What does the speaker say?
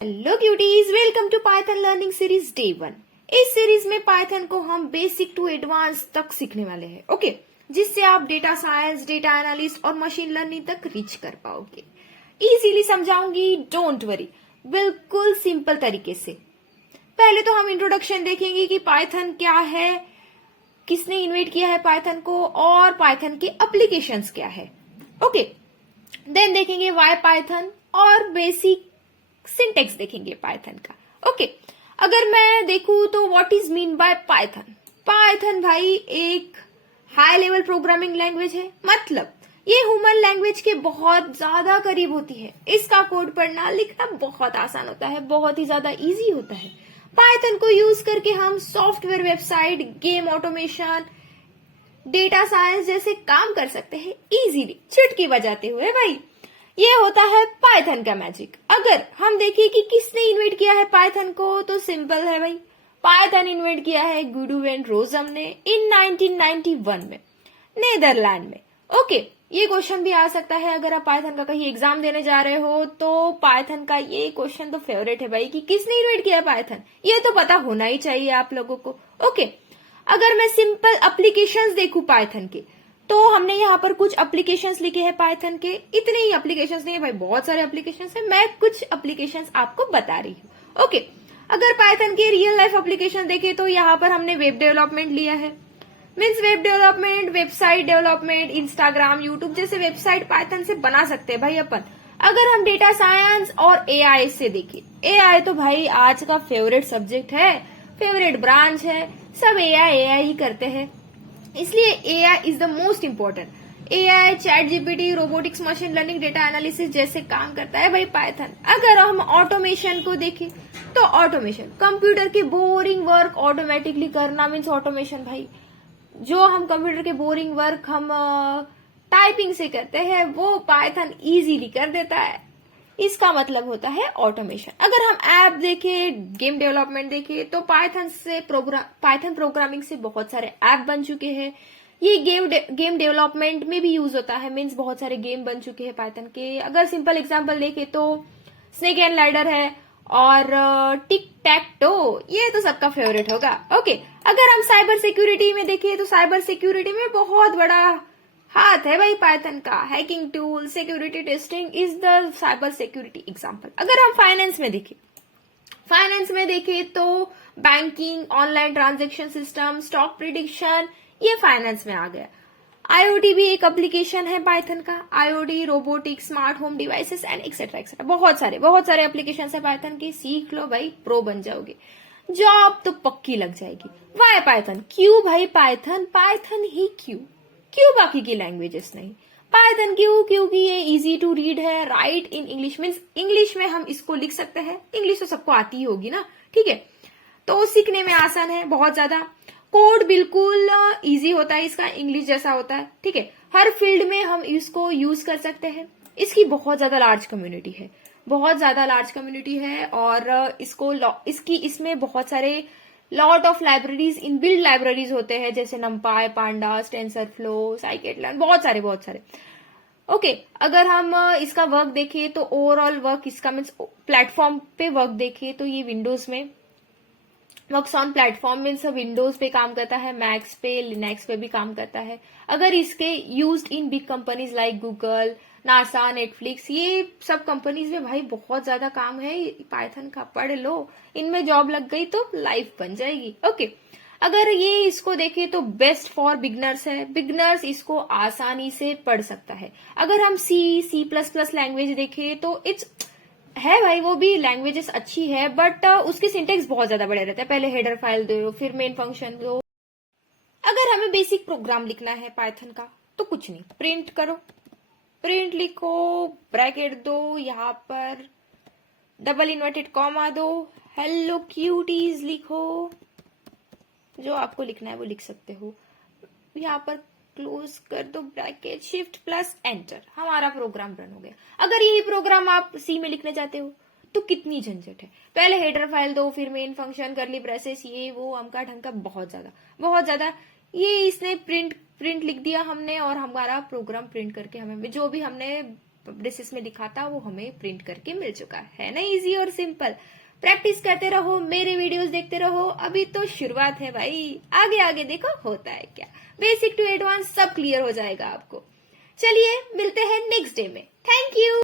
Hello cuties, welcome to Python learning series day 1। इस series में Python को हम बेसिक टू एडवांस तक सीखने वाले हैं, ओके, जिससे आप डेटा साइंस, डेटा एनालिस्ट और मशीन लर्निंग तक रीच कर पाओगे। इजीली समझाऊंगी, डोंट वरी, बिल्कुल सिंपल तरीके से। पहले तो हम इंट्रोडक्शन देखेंगे कि पाइथन क्या है, किसने इन्वेंट किया है पाइथन को, और पाइथन के एप्लीकेशंस क्या है, ओके। देन देखेंगे वाई पाइथन और बेसिक सिंटेक्स देखेंगे पाइथन का, ओके। अगर मैं देखूं तो what is mean by Python. Python भाई एक हाई लेवल प्रोग्रामिंग लैंग्वेज है, मतलब ये ह्यूमन लैंग्वेज के बहुत ज्यादा करीब होती है। इसका कोड पढ़ना लिखना बहुत आसान होता है, बहुत ही ज्यादा इजी होता है। पाइथन को यूज करके हम software, website, game automation, data science जैसे काम कर सकते हैं इजीली, चुटकी बजाते हुए। भाई ये होता है पाइथन का मैजिक। अगर हम देखिए कि किसने इन्वेंट किया है पाइथन को, तो सिंपल है भाई, पाइथन इन्वेंट किया है गुडू वेन रोजम ने इन 1991 में, नेदरलैंड में, ओके। ये क्वेश्चन भी आ सकता है अगर आप पाइथन का कहीं एग्जाम देने जा रहे हो, तो पाइथन का ये क्वेश्चन तो फेवरेट है भाई कि किसने इन्वेंट किया पाइथन, ये तो पता होना ही चाहिए आप लोगों को, ओके। अगर मैं सिंपल एप्लीकेशंस देखूं पाइथन के, तो हमने यहाँ पर कुछ एप्लीकेशंस लिखे हैं पाइथन के। इतने ही एप्लीकेशंस नहीं है भाई, बहुत सारे एप्लीकेशंस हैं, मैं कुछ एप्लीकेशंस आपको बता रही हूँ, ओके। अगर पाइथन के रियल लाइफ एप्लीकेशन देखें तो यहाँ पर हमने वेब डेवलपमेंट लिया है, means web development, website development, Instagram, YouTube जैसे वेबसाइट पाइथन से बना सकते हैं भाई अपन। अगर हम डेटा साइंस और एआई से देखें, एआई तो भाई आज का फेवरेट सब्जेक्ट है, फेवरेट ब्रांच है, सब एआई एआई ही करते हैं, इसलिए AI is the most important. AI, chat GPT, robotics, machine learning, data analysis जैसे काम करता है भाई पाइथन। अगर हम ऑटोमेशन को देखें तो ऑटोमेशन, कंप्यूटर की बोरिंग वर्क ऑटोमेटिकली करना मीन्स ऑटोमेशन भाई। जो हम कंप्यूटर के बोरिंग वर्क हम टाइपिंग से करते हैं, वो पाइथन इजीली कर देता है, इसका मतलब होता है ऑटोमेशन। अगर हम ऐप देखें, गेम डेवलपमेंट देखें, तो पाइथन प्रोग्रामिंग से बहुत सारे ऐप बन चुके हैं। ये गेम डेवलपमेंट में भी यूज होता है, मीन्स बहुत सारे गेम बन चुके हैं पाइथन के। अगर सिंपल एग्जांपल देखें तो स्नेक एंड लैडर है, और टिक टैक टो, ये तो सबका फेवरेट होगा, ओके। अगर हम साइबर सिक्योरिटी में देखें तो साइबर सिक्योरिटी में बहुत बड़ा हाथ है भाई पाइथन का। Hacking tool, security testing is the cyber security example. अगर हम फाइनेंस में देखें तो banking, online transaction system, stock prediction, ये फाइनेंस में आ गया। आईओटी भी एक एप्लीकेशन है पाइथन का, IoT, robotics, smart home devices and etcetera etcetera, बहुत सारे एप्लीकेशन है पाइथन के। सीख लो भाई, प्रो बन जाओगे, जॉब तो पक्की लग जाएगी। वाई पाइथन, क्यों भाई पाइथन, पाइथन ही क्यों बाकी की लैंग्वेजेस नहीं? पाइथन क्यों? क्योंकि ये इजी टू रीड है, right in English, means English में हम इसको लिख सकते हैं। इंग्लिश तो सबको आती ही होगी ना, ठीक है, तो सीखने में आसान है बहुत ज्यादा। कोड बिल्कुल इजी होता है इसका, इंग्लिश जैसा होता है, ठीक है। हर फील्ड में हम इसको यूज कर सकते हैं। इसकी बहुत ज्यादा लार्ज कम्युनिटी है, और इसमें बहुत सारे lot of libraries, inbuilt libraries होते हैं, जैसे नंपाई, पांडास, टेंसरफ्लो, साइकेटलन, बहुत सारे, ओके। अगर हम इसका वर्क देखें तो ओवरऑल वर्क इसका मीन्स प्लेटफॉर्म पे वर्क देखें तो ये विंडोज में works on platform, means Windows पे काम करता है, मैक्स पे, लिनक्स पे भी काम करता है। अगर इसके used in big companies like Google, NASA, Netflix, ये सब कंपनीज में भाई बहुत ज्यादा काम है पाइथन का, पढ़ लो, इनमें जॉब लग गई तो लाइफ बन जाएगी, ओके। अगर ये इसको देखें तो बेस्ट फॉर बिगनर्स है, बिगनर्स इसको आसानी से पढ़ सकता है। अगर हम C++ लैंग्वेज देखें तो इट्स है भाई, वो भी लैंग्वेजेस अच्छी है, बट उसके सिंटेक्स बहुत ज्यादा बड़े रहते हैं। पहले हेडर फाइल दो, फिर मेन फंक्शन दो। अगर हमें बेसिक प्रोग्राम लिखना है पाइथन का तो कुछ नहीं, प्रिंट करो, प्रिंट लिखो, ब्रैकेट दो, यहाँ पर डबल इन्वर्टेड कॉमा दो, हेलो क्यूटीज लिखो, जो आपको लिखना है वो लिख सकते हो। यहाँ पर क्लोज कर दो ब्रैकेट, शिफ्ट प्लस एंटर, हमारा प्रोग्राम रन हो गया। अगर यही प्रोग्राम आप सी में लिखने चाहते हो तो कितनी झंझट है, पहले हेडर फाइल दो, फिर मेन फंक्शन, करली ब्रेसेस, ये वो अमका ढंका, बहुत ज्यादा। ये इसने प्रिंट लिख दिया हमने, और हमारा प्रोग्राम प्रिंट करके हमें जो भी हमने पब्लिसिस में लिखा था वो हमें प्रिंट करके मिल चुका है ना, इजी और सिंपल। प्रैक्टिस करते रहो, मेरे वीडियोस देखते रहो, अभी तो शुरुआत है भाई, आगे आगे देखो होता है क्या। बेसिक टू एडवांस सब क्लियर हो जाएगा आपको। चलिए मिलते हैं नेक्स्ट डे में। Thank you.